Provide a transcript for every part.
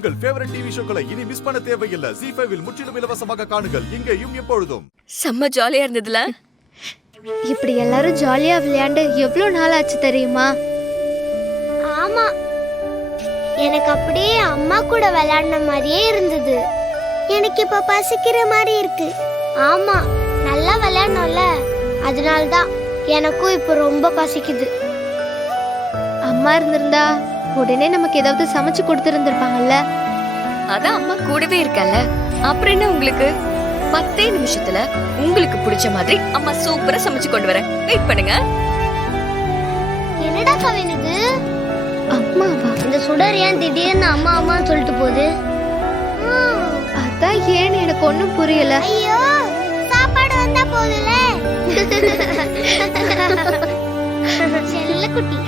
உங்கள் favourite TV ஷோக்களை இனி miss பண்ண தேவையில்லை. ஜீ5 இல் முற்றிலும் இலவசமாக காணுங்கள். இங்கேயும் எப்பொழுதும். செம்ம ஜாலியா இருந்ததுல. இப்படி எல்லாரும் ஜாலியா விளையாண்டு எவ்வளவு நாள் ஆச்சு தெரியுமா? ஆமா, எனக்கு அப்படியே அம்மா கூட விளையாடின மாதிரியே இருந்தது. எனக்கு இப்ப பசிக்கிற மாதிரி இருக்கு. ஆமா, நல்லா விளையாடணும்ல, அதனால்தான் எனக்கும் இப்ப ரொம்ப பசிக்குது. அம்மா இருந்திருந்தா உடனே நமக்கு ஏதாவது சமைச்சு கொடுத்துருந்துருப்பாங்கல்ல. அதான் அம்மா கூடவே இருக்கல. அப்புறம் என்ன உங்களுக்கு 10 நிமிஷத்துல உங்களுக்கு பிடிச்ச மாதிரி அம்மா சூப்பரா சமைச்சு கொண்டு வரேன். வெயிட் பண்ணுங்க. என்னடா கவினுது? அம்மாவா? இந்த சுடர் ஏன் திடீர்னு அம்மா அம்மான்னு சொல்லிட்டு போகுது? அதான் ஏன்னு எனக்கு ஒண்ணும் புரியல. ஐயோ, சாப்பாடு வந்தா போகுதுல. செல்ல குட்டி.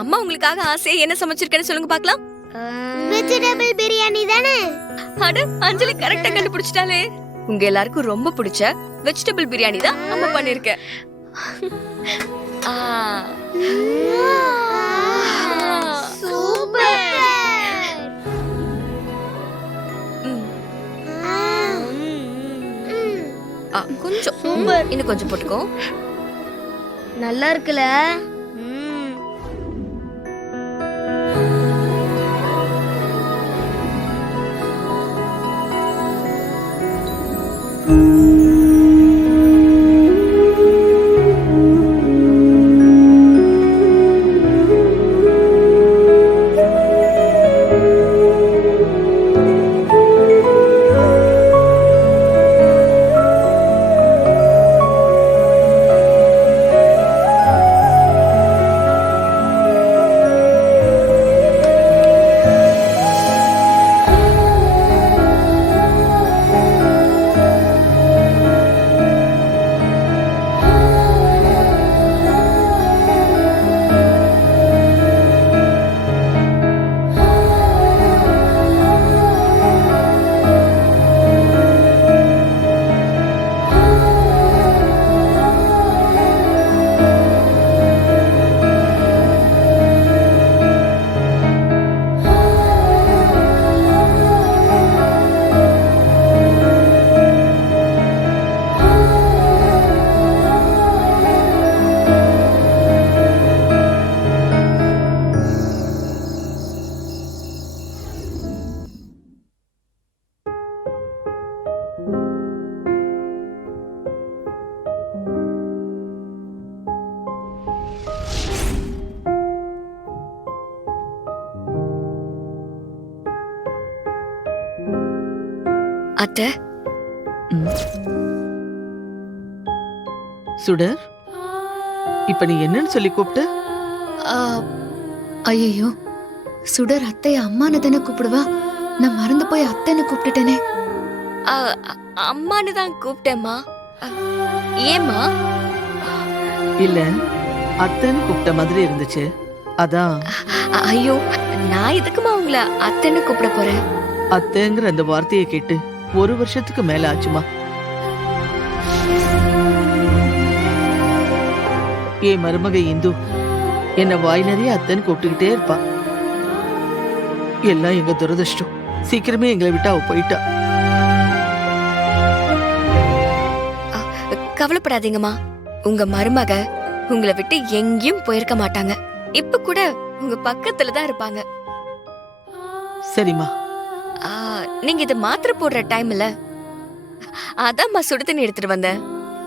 அம்மா உங்களுக்காக ஆசையா என்ன சமைச்சிருக்கேன்னு சொல்லுங்க பார்க்கலாம். வெஜிடபிள் பிரியாணி தானே? அட, அஞ்சலி கரெக்ட்டா கண்டுபிடிச்சிட்டாலே. உங்க எல்லாருக்கும் ரொம்ப பிடிச்ச வெஜிடபிள் பிரியாணி தான் அம்மா பண்ணிருக்கேன். சூப்பர். கொஞ்சம் இன்னும் கொஞ்சம் போட்டுக்கோ. நல்லா இருக்குல? அத்தை, சுடர், இப்ப நீ என்னன்னு சொல்லி கூப்பிட்டு? ஐயோ, சுடர் அத்தைய அம்மானு தானே கூப்பிடுவா. நான் மறந்து போய் அத்தைன்னு கூப்பிட்டுட்டேனே. அம்மான்னு தான் கூப்பிட்டேம்மா. ஏம்மா? இல்ல, அத்தைன்னு கூப்பிட்ட மாதிரி இருந்துச்சு, அதான். ஐயோ, நான் எதுக்குமா உங்களை அத்தைன்னு கூப்பிட போறேன்? அத்தைங்கிற அந்த வார்த்தையை கேட்டு 1 வருஷத்துக்கு மேல ஆச்சுமா. என் மருமக இந்து என்ன வாய் நிறைய அத்தைன்னு கூப்பிட்டுக்கிட்டே இருப்பா. எல்லாம் எங்க துரதிர்ஷ்டம். சீக்கிரமே எங்களை விட்டு அவ போயிட்டா. கவலைப்படாதீங்கம்மா, உங்க மருமக உங்களை விட்டு எங்கேயும் போயிருக்க மாட்டாங்க. இப்ப கூட உங்க பக்கத்துல தான் இருப்பாங்க. சரிம்மா. நீங்க இது மாத்திரை போடுற டைம் இல்ல, அதான்மா சுடு தண்ணி எடுத்துட்டு வந்தேன்.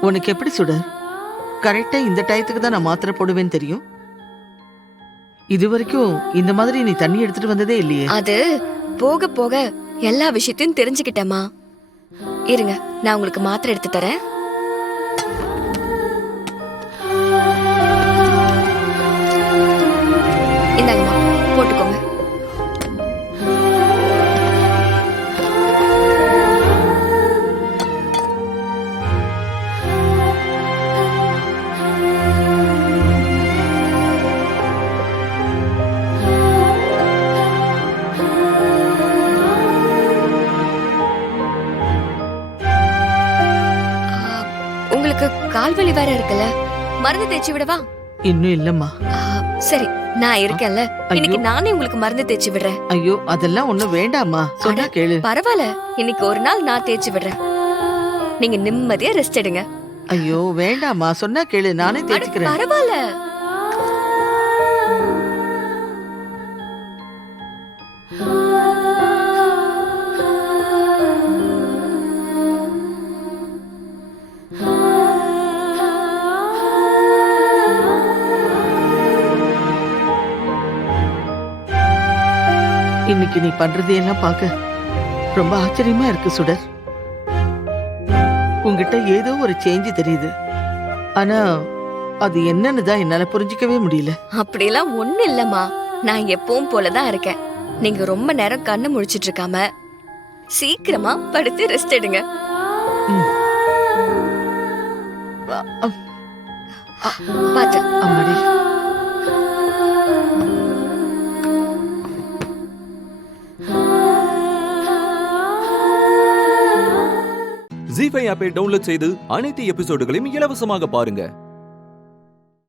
உனக்கு எப்படி சுடர்? கரெக்டா இந்த டயத்துக்கு தான் நான் மாத்திரை போடுவேன்னு தெரியும். இது வரைக்கும் இந்த மாதிரி நீ தண்ணி எடுத்துட்டு வந்ததே இல்லையே. அது போக போக எல்லா விஷயத்தையும் தெரிஞ்சுக்கிட்டேம்மா. இருங்க, நான் உங்களுக்கு மாத்திரை எடுத்து தரேன். இந்தாங்கம்மா, போட்டுக்கோங்க. உங்களுக்கு கால்வலி வேற இருக்குல்ல, மருந்து தேய்ச்சி விடவா? இன்னும் இல்லம்மா. சரி, நான் இருக்கேன்ல, இன்னைக்கு நானே உங்களுக்கு மருந்து தேய்ச்சி விடுறேன். ஐயோ, அதெல்லாம் ஒண்ணும் வேண்டாமா, சொன்னா கேளு. பரவாயில்ல, இன்னைக்கு ஒரு நாள் நான் தேய்ச்சி விடுறேன். நீங்க நிம்மதியா ரெஸ்ட் எடுங்க. ஐயோ வேண்டாமா, சொன்னா கேளு, நானே தேய்ச்சிக்கிறேன். பரவாயில்ல. இன்னைக்கு நீ பண்றதையெல்லாம் பார்க்க ரொம்ப ஆச்சரியமா இருக்கு சுடர். உன்கிட்ட ஏதோ ஒரு சேஞ்ச் தெரியுது, ஆனா அது என்னன்னு தான் என்னால புரிஞ்சிக்கவே முடியல. அப்படிலாம் ஒண்ணு இல்லம்மா, நான் எப்பவும் போலதான் இருக்கேன். நீங்க ரொம்ப நேரம் கண்ணு முழிச்சிட்டு இருக்காம சீக்கிரமா படுத்து ரெஸ்ட் எடுங்க. பாத்து அம்மாடி. ஜீ5 ஆப்பை டவுன்லோட் செய்து அனைத்து எபிசோடுகளையும் இலவசமாக பாருங்க.